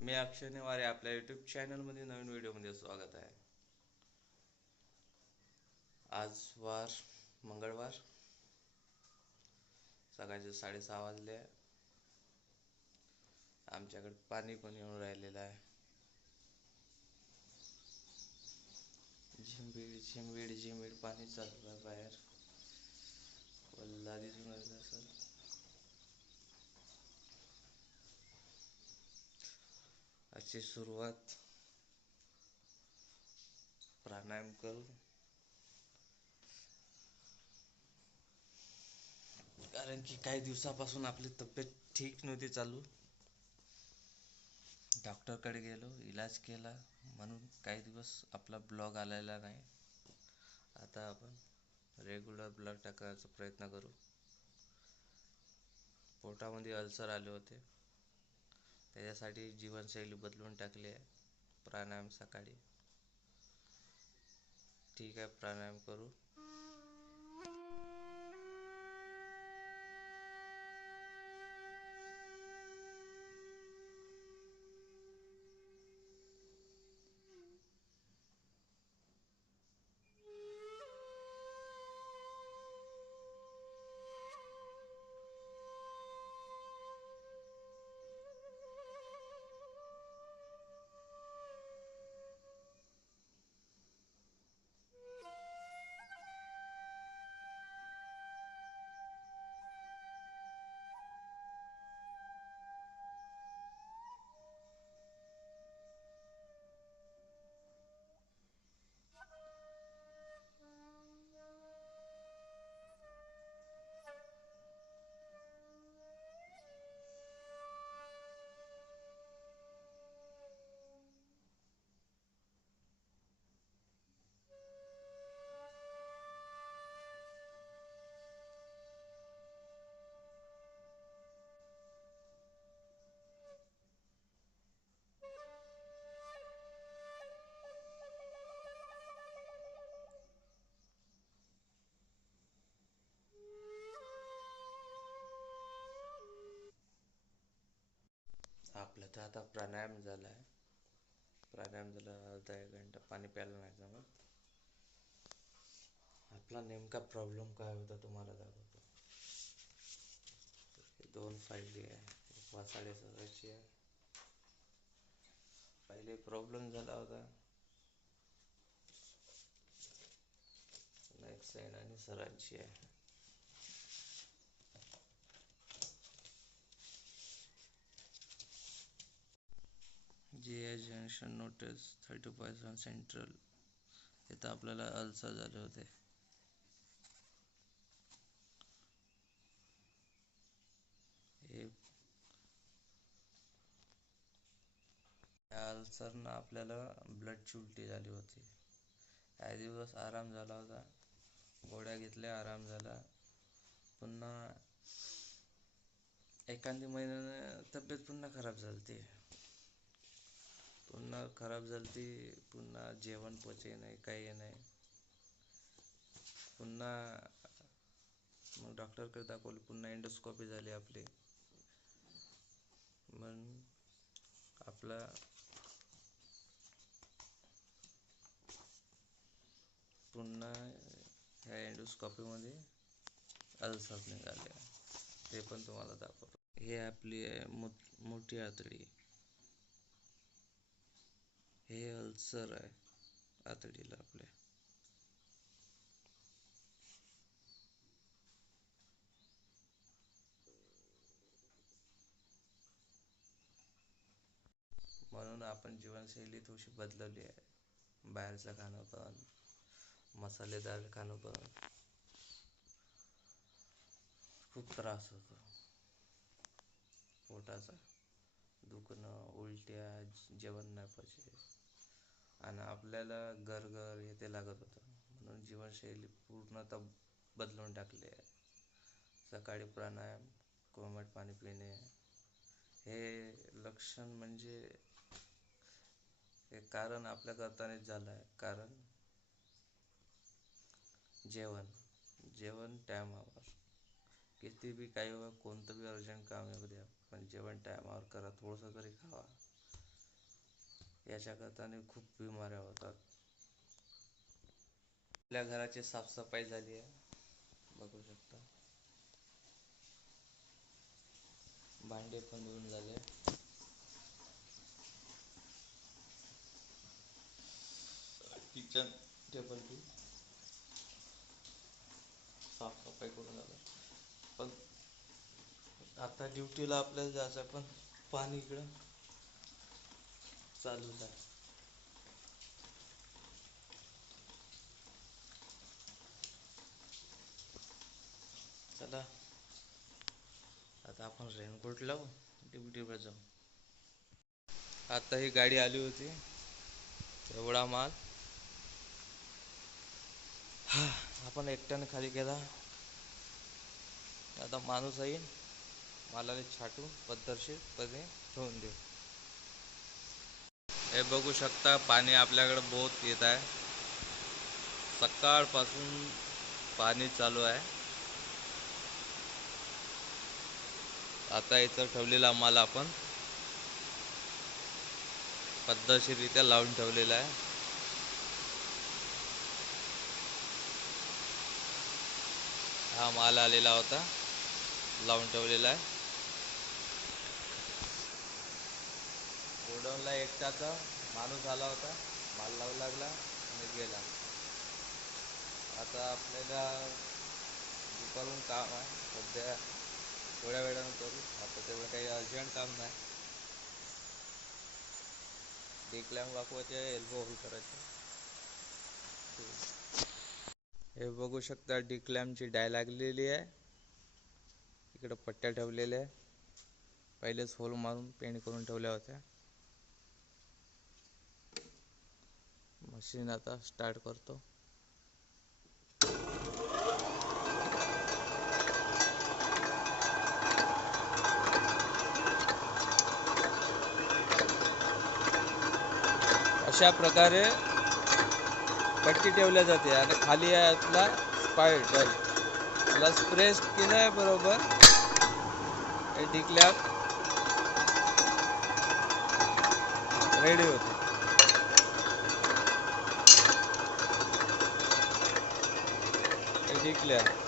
मी अक्षय नेवारे आपल्या यूट्यूब चॅनलमध्ये नवीन व्हिडिओमध्ये स्वागत आहे. आज वार मंगळवार, सकाळचे 6:30 वाजले आहे. आमच्याकडे पाणी पण येऊन राहिलेलं आहे. झिंबीड झिंबीड झिंबीड पाणी चालू आहे बाहेर. वल्ला दिसून राहिला सर. आजची सुरुवात प्राणायाम करू, कारण की काही दिवसापासून आपली तब्येत ठीक नव्हती चालू. डॉक्टरकडे गेलो, इलाज केला, म्हणून काही दिवस आपला ब्लॉग आलेला नाही. आता आपण रेग्युलर ब्लॉग टाकण्याचा प्रयत्न करू. पोटामध्ये अल्सर आले होते, त्याच्यासाठी जीवनशैली बदलून टाकली आहे. प्राणायाम सकाळी. ठीक आहे, प्राणायाम करू. आपलं तर आता प्राणायाम झाला आहे. प्राणायाम झाला, अर्धा एक घंटा पाणी प्यायला नाही जमत. आपला नेमका प्रॉब्लेम काय होता तुम्हाला दाखवतो. दोन फायली आहे, एक वासाडे सरांची आहे. पहिले प्रॉब्लेम झाला होता नेक्स्ट सैन आणि सरांची आहे. GI junction notice 35 central. इथं आपल्याला अल्सर झाले होते. हे अल्सरनं आपल्याला ब्लडची उलटी झाली होती. काही दिवस आराम झाला होता, गोळ्या घेतल्या, आराम झाला. पुन्हा एखादी महिन्यानं तब्येत पुन्हा खराब झाली. पुन्हा जेवण पचे नाही, काही नाही. पुन्हा मग डॉक्टरकडे दाखवलं, पुन्हा एंडोस्कोपी झाली आपली. मग आपला पुन्हा ह्या एंडोस्कोपीमध्ये अल्सर निघाले. ते पण तुम्हाला दाखवतो. हे आपली आहे मोठी आतडी. हे अल्सर आहे आतडीला आपल्या. म्हणून आपण जीवनशैली थोडीशी बदलवली आहे. बाहेरचं खाणं बंद, मसालेदार खाणं बंद. खूप त्रास होतो पोटाचा, दुखणं, उलट्या, जेवण नाही पचत. आणि आपल्याला घर हे ते लागत होतं, म्हणून जीवनशैली पूर्णतः बदलून टाकली आहे. सकाळी प्राणायाम, कोमट पाणी पिणे, हे लक्षण म्हणजे हे कारण आपल्या करतानेच झालं आहे. कारण जेवण टायमावर. किती बी काही कोणतं बी अर्जंट काम येऊ द्या, पण जेवण टायमावर करा. थोडंसं तरी खावा. याच्या करताने खूप बिमाऱ्या होतात. आपल्या घराची साफसफाई झाली आहे, बघू शकता. भांडे पण धुवून झाले. किचन टेबल बी साफसफाई करून झालं. पण आता ड्युटीला आपल्याला जायचं, पण पाणी इकडं चालूच आहे. चला आता आपण रेनकोट लावू, ड्युटीवर जाऊ. आता ही गाडी आली होती, एवढा माल आपण एकट्याने खाली केला. आता माणूस येईल, मालाला छाटून पद्धतशीरपणे ठेवून देऊ. हे बघू शकता, पाणी आपल्याकडे बहुत येत आहे. सकाळपासून पाणी चालू आहे. आता इथं ठेवलेला माल आपण पद्धतशीररित्या लावून ठेवलेला आहे. हा माल आलेला होता, लावून ठेवलेला आहे. गोडाऊनला एकटाचा माणूस आला होता, माल लावू लागला आणि गेला. आता आपल्याला दुपारून काम आहे सध्या, थोड्या वेळानं करू. आता तेवढं काही अर्जंट काम नाही. डिक्लॅम वाकवायचे, एल्बो होल करायचे. हे बघू शकता, डिक्लॅमची डाय लागलेली आहे. इकडं पट्ट्या ठेवलेल्या आहे, पहिलेच होल मारून पेंट करून ठेवल्या होत्या. मशीन आता स्टार्ट करतो. अशा प्रकारे पट्टी ठेवल्या जाते आणि खाली आहे आपला स्पायडर. प्लस प्रेस केलं बरोबर, हे डिक्लॅम रेडी होते. हे डिक्लॅम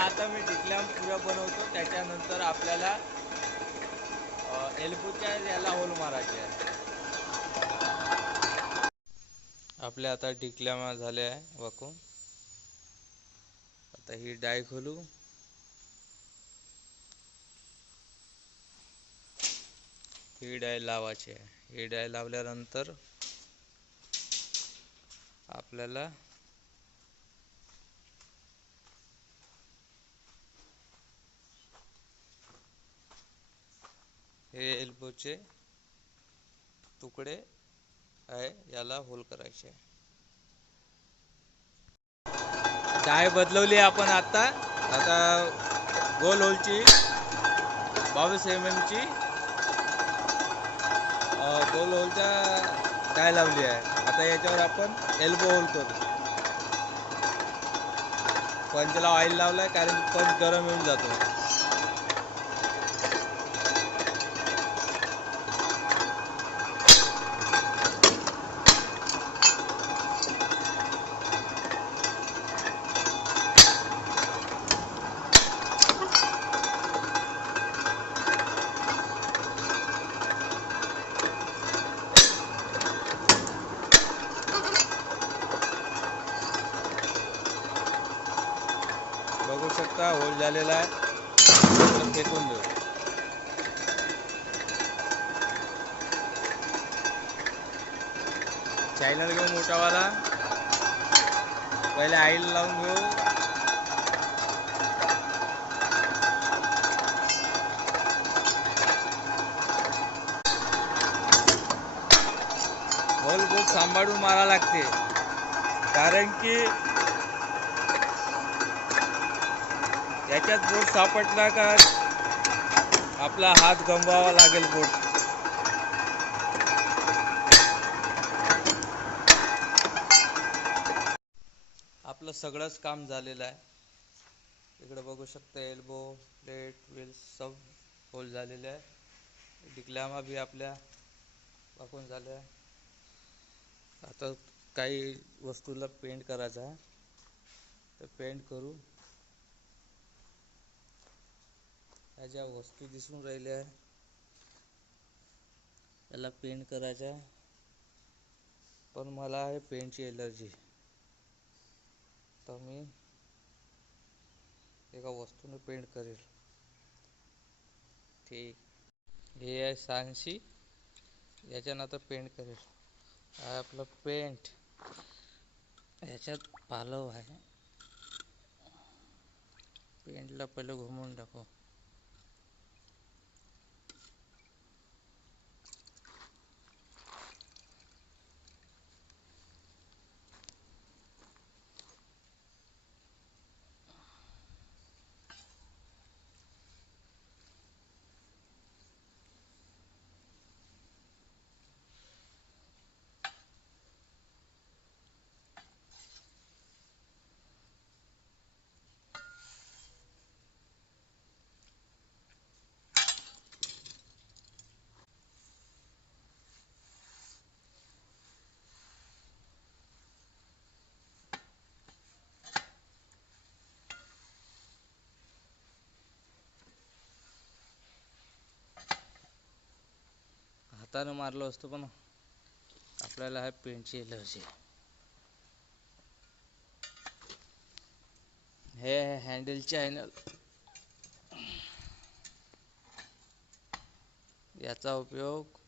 आता मी डिक्लॅम पुरा बनवतो, त्याच्यानंतर आपल्याला एल्बोच्या याला होल मारायचे आहे. आपले आता डिक्लॅम झाले आहे वाकून. आता ही डाय खोलू. ही डाय लावायची आहे. ही डाय लावल्यानंतर आपल्याला हे एल्बोचे तुकडे आहे, याला होल करायचे. डाय बदलवली आपण आता गोल होलची 22 mm ची गोल होलच्या डाय लावली आहे. आता याच्यावर आपण एल्बो होल करू. पंचला ऑइल लावलाय, कारण पंच गरम येऊन जातो. बघू शकता, होल झालेला आहे. फेकून देऊ. चॅनल घेऊ मोठावाला, पहिले आईला लावून घेऊ. होल खूप सांभाळून मारा लागते, कारण की याच्यात बोट सापडला का आपला हात गमवावा लागेल. बोट आपलं सगळंच काम झालेलं आहे. इकडे बघू शकता एल्बो प्लेट व्हील सब होल झालेले आहे. डिक्लामा बी आपल्या वाकून झालं आहे. आता काही वस्तूला पेंट करायचा आहे, तर पेंट करू. ह्या ज्या वस्तू दिसून राहिल्या आहे त्याला पेंट करायचा आहे, पण मला आहे पेंटची एलर्जी. तर मी एका वस्तूने पेंट करेल. ठीक, हे आहे सांशी, याच्यानं आता पेंट करेल. हा आपलं पेंट, याच्यात पालव आहे. पेंटला पहिले घुमवून टाकू. हातानं मारलो असतो, पण आपल्याला आहे पेंटची एलर्जी. हे हँडल चॅनल, याचा उपयोग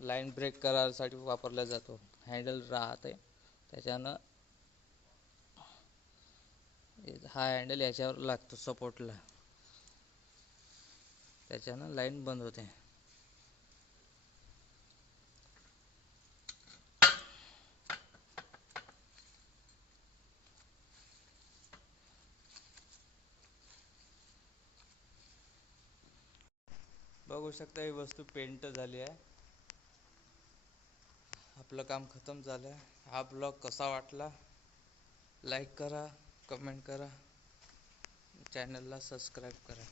लाईन ब्रेक करायसाठी वापरला जातो. हँडल राहते त्याच्यानं, हा हँडल याच्यावर लागतो सपोर्टला, त्याच्यानं लाईन बंद होते. बघू शकता ही वस्तू पेंट झाली आहे. आपलं काम खतम झालं आहे. हा ब्लॉग कसा वाटला लाईक करा, कमेंट करा, चॅनलला सबस्क्राईब करा.